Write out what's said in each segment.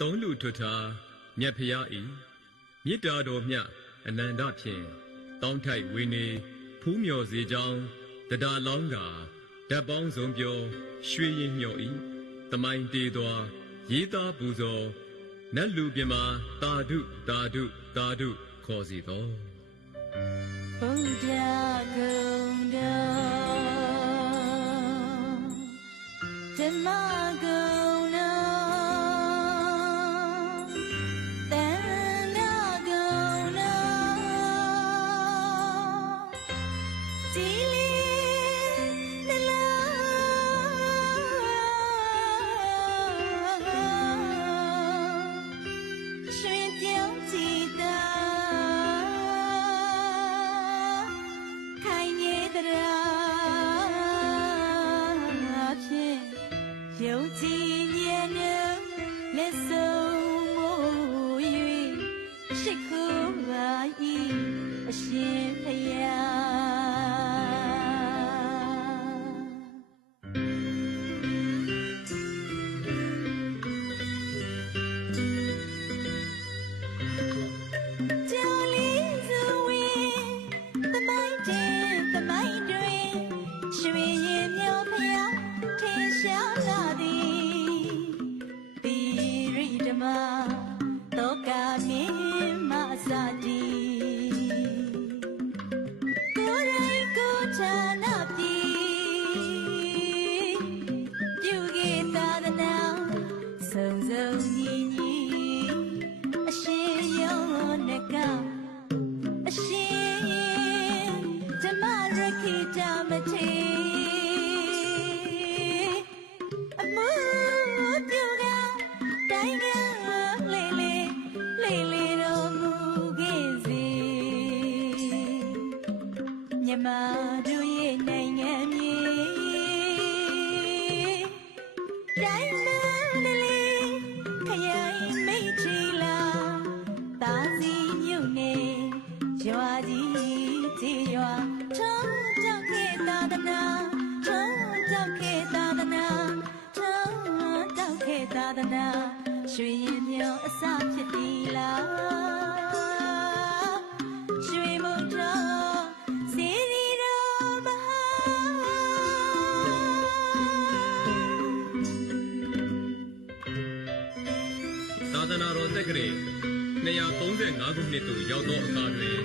သုံးလူထွတ်ထားမြတ်ဖျားဤမြစ်တာတော်မြတ်အနန္တဖြင့်တောင်းထိုက်ဝေနေဖူးမြော်စေကြောင်းတရားလောင်းကဓာတ်ပေါင်းစုံပြောရွှေရင်မြော်ဤတမိုင်းတေသွားရေးသားပူဇော်နတ်လူပြမတာဓုတာဓုတာဓုခေါ်စီတော်ဘုရားကုံတော်ဓမ္မကုံတော်သန္တာကုံတော်ကြည်လင်းနှလုံးရွှင်ပြုံးကြည်သာယုံကြည်ဉာဏ်နဲ့လက်ဆုံးမိုး၍ရှိခိုးပါ၏အရှင်ဖယားကြောင်လေးစုဝင်းသမိုင်းတင်သမိုင်းတွင်ရွှေရင်မြော်ဖယားထင်ရှားလာသည်သီရိဓမ္မသောကမင်းမအစတီကိုယ်ရိုင်းကိုဌာနပြီပြုခဲ့သာသနာစုံစုံညီညီအရှင်ယောနကအရှင်ဓမ္မရခိတမထေမာတို့ရဲ့နိုင်ငံမြေတိုင်းနာလေးခရိုင်မိတ်ချီလာတာစီမြို့နယ်ရွာကြီးကြေးရွာထုံးတောက်ခဲ့သာသနာထုံးတောက်ခဲ့သာသနာထုံးတောက်ခဲ့သာသနာရွှေရင်မြော်အစဖြစ်သည်လားရွှေမုံတော်သာသနာတော်သက်ကလေး235ခုနှစ်သို့ရောက်သောအခါတွင်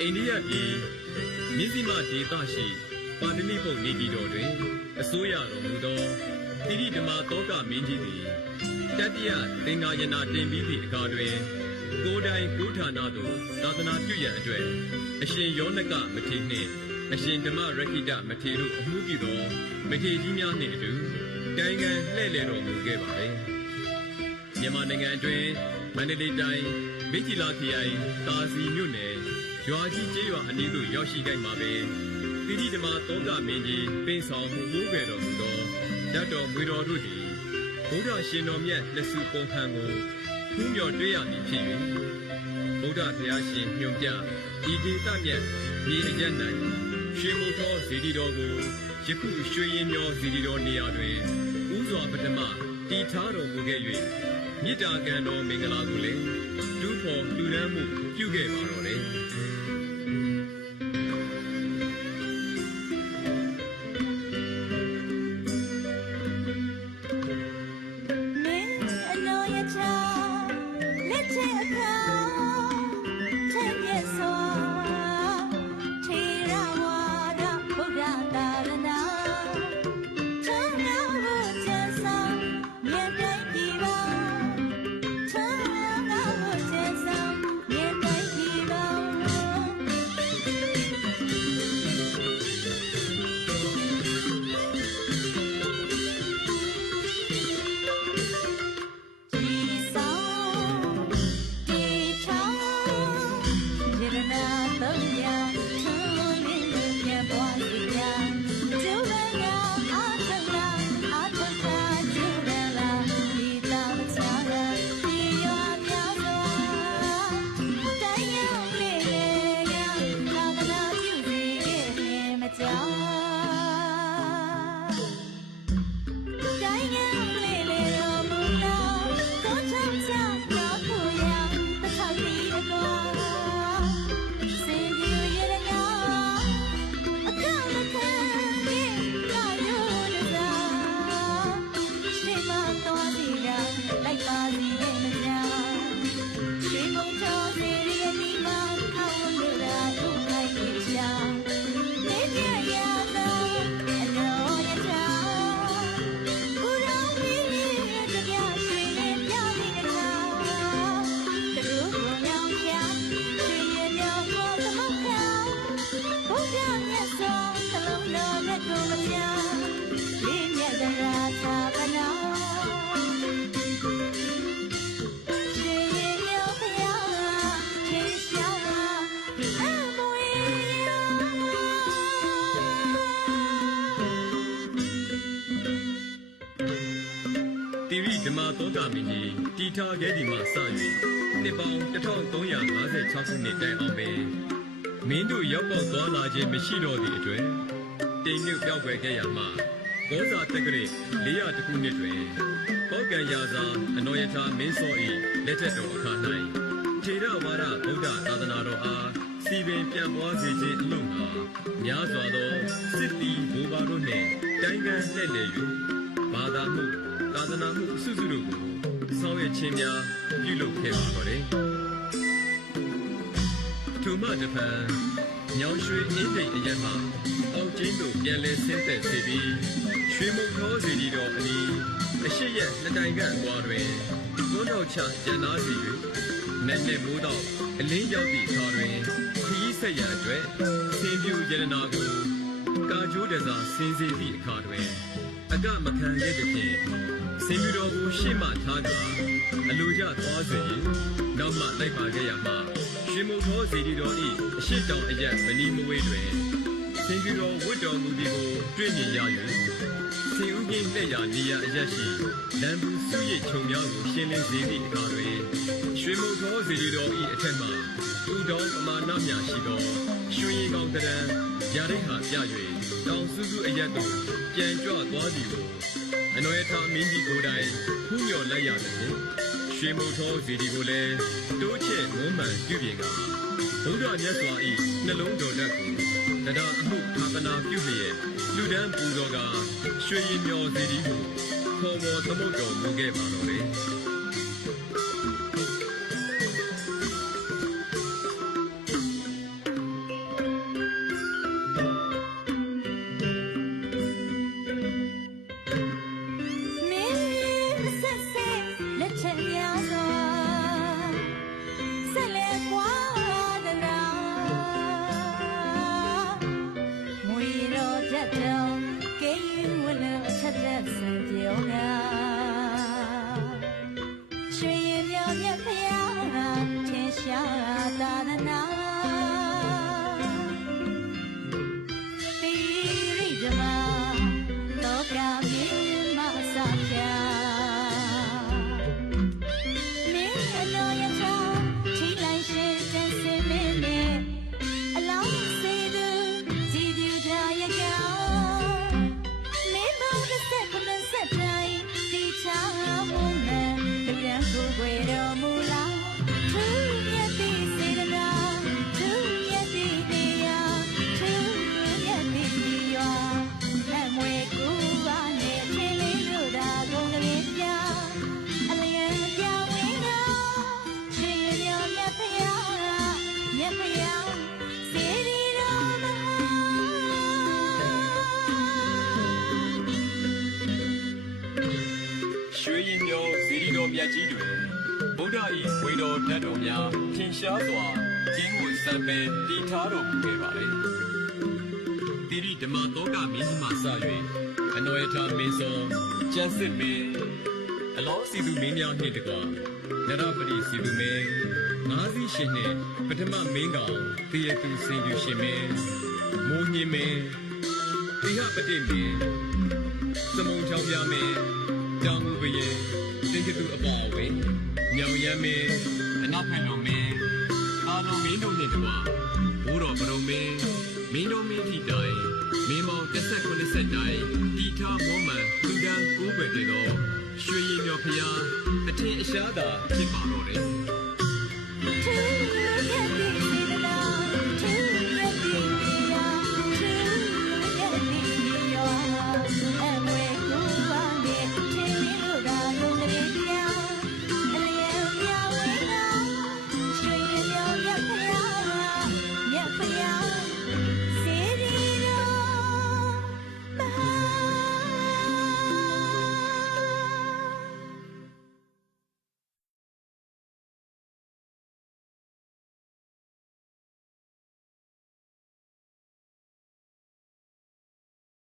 အိန္ဒိယပြည်မြစ်စီမဒေသရှိပါဏိနိပုတ်နေပြည်တော်တွင်အစိုးရတော်မူသောသီရိဓမ္မသောကမင်းကြီးသည်တတိယသင်္ဃာယနာတင်ပြီးသည့်အခါတွင်ကိုယ်တိုင်ကိုဌာနသို့သာသနာပြုရန်အတွက်အရှင်ယောနကမထေရနှင့်အရှင်ဓမ္မရခိတမထေရတို့အမှုပြုသောမထေရကြီးများနှင့်အတူတိုင်ငံလှည့်လည်တော်မူခဲ့ပါသည်မြန်မာနိုင်ငံအတွင်းမန္တလေးတိုင်းမိထီလာခရိုင်တာစီမြို့နယ်ရွာကြီးကျေးရွာအနီးသို့ရောက်ရှိတိုင်းမှာပင်သီရိဓမ္မသောကမင်းကြီးပင်ဆောင်မှုမိုးကြွယ်တော်မူသောဓာတ်တော်မွေတော်တို့သည်ဗုဒ္ဓရှင်တော်မြတ်လက်စုပုံဟန်ကိုဖူးမြော်တွေ့ရမည်ဖြစ်၍ဗုဒ္ဓဘုရားရှင်ညွှန်ပြဤဒေသမြတ်မြေအကျဉ်း၌ရွှေမုတ်သောဇီတိတော်ကိုယခုရွှေရင်မြော်ဇီတိတော်နေရာတွင်ဥစွာပထမတည်ထားတော်မူခဲ့၍မြစ်တာကံတော်မင်္ဂလာကိုလည်းတူးဖော်လူရန်မှုပြုခဲ့ပါတော့တယ် တိရိဓမ္မသောတာမင်းကြီးတည်ထားခဲ့ဒီမှာစ၍နှစ်ပေါင်း1356ခုနှစ်တိုင်အောင်ပဲမင်းတို့ရောက်ပေါက်သွားလာခြင်းမရှိတော့သည့်အတွက်တိမ်မြုပ်ပြောက်ွယ်ခဲ့ရမှာဘောဇာတက္ကရာ400ခုနှစ်တွင်ဟောကံရာဇာအနောယထာမင်းစော၏လက်ထက်တော်အခါ၌ထေရဝါဒဗုဒ္ဓသာသနာတော်အားစီပင်ပြန့်ပွားစေခြင်းအလို့ငါများစွာသောစစ်တီဘိုးဘာတို့နှင့်တိုင်းကမ်းလှည့်လည်၍ဘာသာမှုသာသနာမှုအစုစုတို့ကိုဆောင်ရွက်ခြင်းများပြုလုပ်ခဲ့ပါတော့တယ်ထိုမှတစ်ဖန်ညောင်ရွှေအင်းတိမ်အရက်မှအောက်ကျင်းတို့ပြန်လဲဆင်းသက်စေပြီးရွှေမုံသောစီဒီတော်အနီးအရှိရက်နှစ်တိုင်ကန့်သွားတွင်သွန်းတော်ချကျန်သားစီ၍နက်နဲ့မိုးတော့အလင်းရောက်သည့်အခါတွင်ခရီးဆက်ရန်အတွက်ဆင်းပြူရတနာကိုကာကျိုးတစားဆင်းစေသည့်အခါတွင်အကမခံရတဲ့ဖြင့်ဆင်းပြူတော်ကိုရှေ့မှထားကြအလိုကျသွားစေရင်နောက်မှလိုက်ပါခဲ့ရမှာရွှေမုံသောစီဒီတော်၏အရှိတောင်အရက်မနီမဝေးတွင်ဆင်းပြူတော်ဝတ်တော်မူသည်ကိုတွေ့မြင်ရ၍ဆင်ဦးကြီးလက်ရာနေရာအရက်ရှိလမ်းဘူးစုရိတ်ခြုံများကိုရှင်းလင်းစေသည့်အခါတွင်ရွှေမုံသောစီဒီတော်၏အထက်မှသူတော်ပမာဏများရှိသောရွှေရင်ကောင်းတရံရာရိတ်ဟာပြ၍တောင်စုစုအရက်သို့ပြန်ကြွသွားသည်ကိုအနောယထာမင်းကြီးကိုယ်တိုင်ဖူးမြော်လိုက်ရသည်ဖြင့်ရွှေမုံသောစီဒီကိုလည်းတိုးချဲ့မွမ်းမံပြုပြင်ကဘုရားမြတ်စွာ၏နှလုံးတော်ဓာတ်ကိုတရားအမှုဌာပနာပြုလျက်လူဒန်းပူတော်ကရွှေရင်မြော်စီဒီကိုခေါ်ပေါ်သမုတ်တော်မူခဲ့ပါတော့လေမြတ်ကြီးတွင်ဗုဒ္ဓ၏ဝေတော်ဓာတ်တော်များထင်ရှားစွာကျင်းဝတ်စံပယ်တည်ထားတော်မူခဲ့ပါလေ။တိရိဓမ္မသောကမင်းကြီးမှစ၍အနောယထာမင်းစောကျန်စစ်ပင်အလောင်းစီသူမင်းများနှင့်တကွနရပတိစီသူမင်းငါးစီးရှင်နှင့်ပထမမင်းကောင်တရသူစင်သူရှင်မင်းမိုးညင်းမင်းတိဟပတိမင်းသမုံချောင်းပြမင်းတောင်မူဘယေတင်ကတူအပါဝေမြောင်ရမ်းမင်းအနောက်ဖက်လုံးမင်းအာလုံးမင်းတို့နှင့်တကွဘိုးတော်ပရုံမင်းမင်းတို့မင်းထိတိုင်မင်းမောင်19ဆက်တိုင်တီထားမောမှန်သူတန်းကိုးွယ်ခဲ့သောရွှေရည်မြော်ဖျားအထင်အရှားသာဖြစ်ပါတော့တယ်